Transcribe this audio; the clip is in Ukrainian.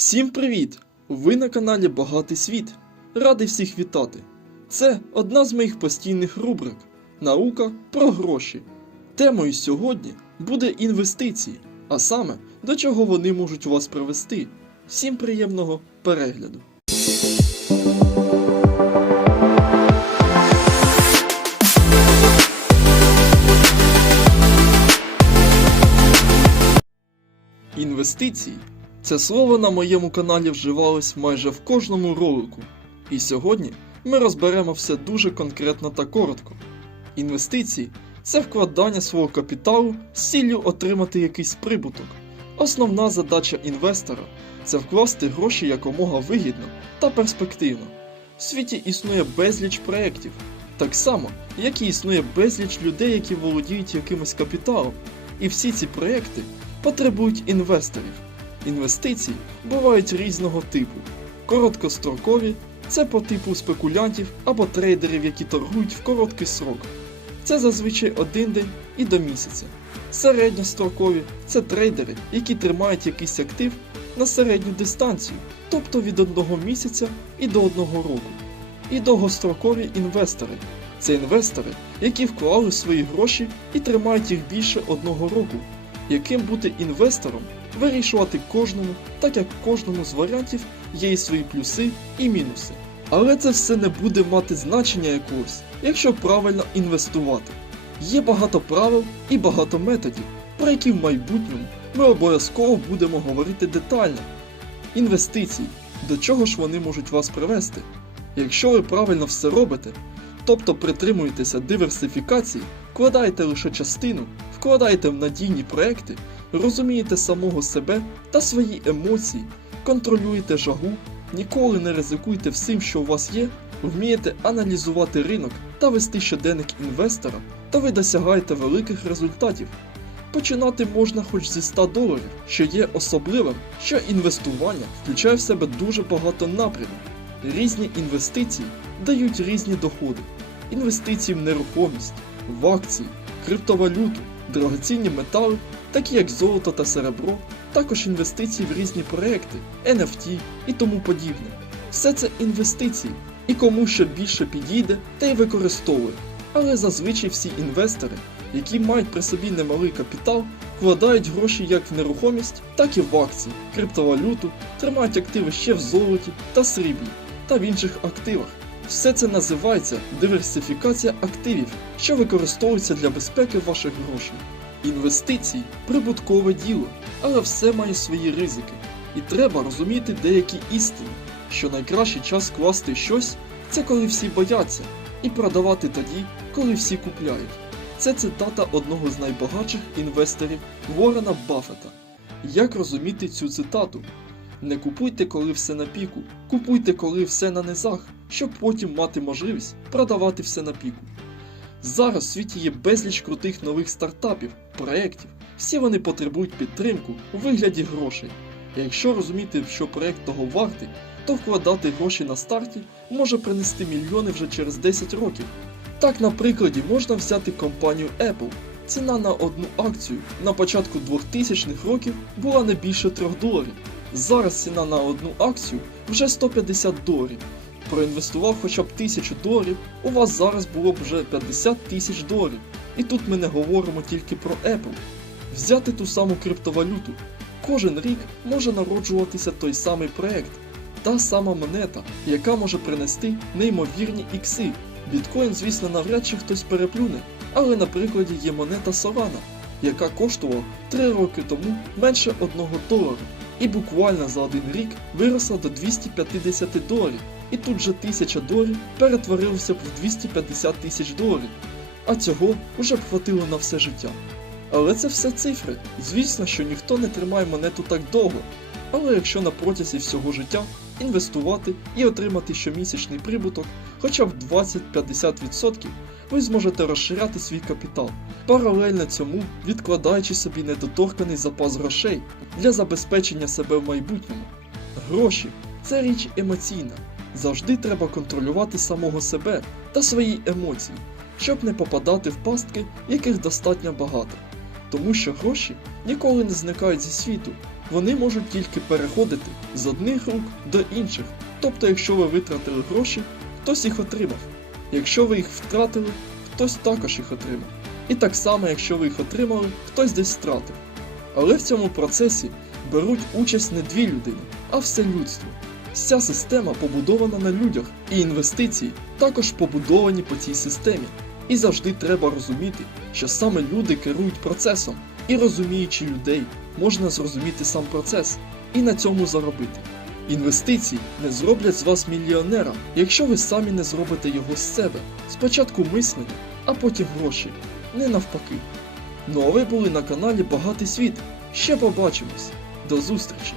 Всім привіт! Ви на каналі Багатий світ. Радий всіх вітати. Це одна з моїх постійних рубрик Наука про гроші. Темою сьогодні буде інвестиції, а саме до чого вони можуть вас привести. Всім приємного перегляду. Інвестиції це слово на моєму каналі вживалось майже в кожному ролику. І сьогодні ми розберемо все дуже конкретно та коротко. Інвестиції це вкладання свого капіталу з ціллю отримати якийсь прибуток. Основна задача інвестора це вкласти гроші якомога вигідно та перспективно. В світі існує безліч проєктів, так само, як і існує безліч людей, які володіють якимось капіталом. І всі ці проєкти потребують інвесторів. Інвестиції бувають різного типу. Короткострокові це по типу спекулянтів або трейдерів, які торгують в короткий срок. Це зазвичай один день і до місяця. Середньострокові це трейдери, які тримають якийсь актив на середню дистанцію, тобто від одного місяця і до одного року. І довгострокові інвестори це інвестори, які вклали свої гроші і тримають їх більше одного року. Яким бути інвестором вирішувати кожному, так як кожному з варіантів є і свої плюси і мінуси. Але це все не буде мати значення якогось, якщо правильно інвестувати. Є багато правил і багато методів, про які в майбутньому ми обов'язково будемо говорити детально. Інвестиції, до чого ж вони можуть вас привести? Якщо ви правильно все робите, тобто притримуєтеся диверсифікації, вкладаєте лише частину, вкладаєте в надійні проекти, розумієте самого себе та свої емоції, контролюєте жагу, ніколи не ризикуйте всім, що у вас є, вмієте аналізувати ринок та вести щоденник інвестора, то ви досягаєте великих результатів. Починати можна хоч зі 100 доларів, що є особливим, що інвестування включає в себе дуже багато напрямів. Різні інвестиції дають різні доходи. Інвестиції в нерухомість, в акції, криптовалюту, дорогоцінні метали, такі як золото та серебро, також інвестиції в різні проекти, NFT і тому подібне. Все це інвестиції, і кому що більше підійде, та й використовує. Але зазвичай всі інвестори, які мають при собі немалий капітал, вкладають гроші як в нерухомість, так і в акції, криптовалюту, тримають активи ще в золоті та сріблі та в інших активах. Все це називається диверсифікація активів, що використовується для безпеки ваших грошей. Інвестиції прибуткове діло, але все має свої ризики. І треба розуміти деякі істини, що найкращий час класти щось це коли всі бояться, і продавати тоді, коли всі купляють. Це цитата одного з найбагатших інвесторів Ворена Баффета. Як розуміти цю цитату? Не купуйте, коли все на піку, купуйте, коли все на низах, щоб потім мати можливість продавати все на піку. Зараз в світі є безліч крутих нових стартапів, проєктів. Всі вони потребують підтримку у вигляді грошей. І якщо розуміти, що проєкт того вартий, то вкладати гроші на старті може принести мільйони вже через 10 років. Так, на прикладі можна взяти компанію Apple. Ціна на одну акцію на початку 2000-х років була не більше 3 доларів. Зараз ціна на одну акцію вже 150 доларів. Проінвестував хоча б 1000 доларів, у вас зараз було б вже 50 тисяч доларів. І тут ми не говоримо тільки про Apple. Взяти ту саму криптовалюту. Кожен рік може народжуватися той самий проект, та сама монета, яка може принести неймовірні ікси. Біткоін, звісно, навряд чи хтось переплюне, але на прикладі є монета Solana, яка коштувала 3 роки тому менше 1 долара, і буквально за один рік виросла до 250 доларів, і тут же 1000 доларів перетворилося б в 250 тисяч доларів, а цього вже б хватило на все життя. Але це все цифри. Звісно, що ніхто не тримає монету так довго. Але якщо на протязі всього життя інвестувати і отримати щомісячний прибуток хоча б 20-50%, ви зможете розширяти свій капітал, паралельно цьому відкладаючи собі недоторканий запас грошей для забезпечення себе в майбутньому. Гроші це річ емоційна. Завжди треба контролювати самого себе та свої емоції, щоб не попадати в пастки, яких достатньо багато. Тому що гроші ніколи не зникають зі світу, вони можуть тільки переходити з одних рук до інших. Тобто, якщо ви витратили гроші, хтось їх отримав. Якщо ви їх втратили, хтось також їх отримав. І так само, якщо ви їх отримали, хтось десь втратив. Але в цьому процесі беруть участь не дві людини, а все людство. Вся система побудована на людях, і інвестиції також побудовані по цій системі. І завжди треба розуміти, що саме люди керують процесом, і розуміючи людей, можна зрозуміти сам процес і на цьому заробити. Інвестиції не зроблять з вас мільйонера, якщо ви самі не зробите його з себе. Спочатку мислення, а потім гроші, не навпаки. Ну а ви були на каналі Багатий світ. Ще побачимось. До зустрічі!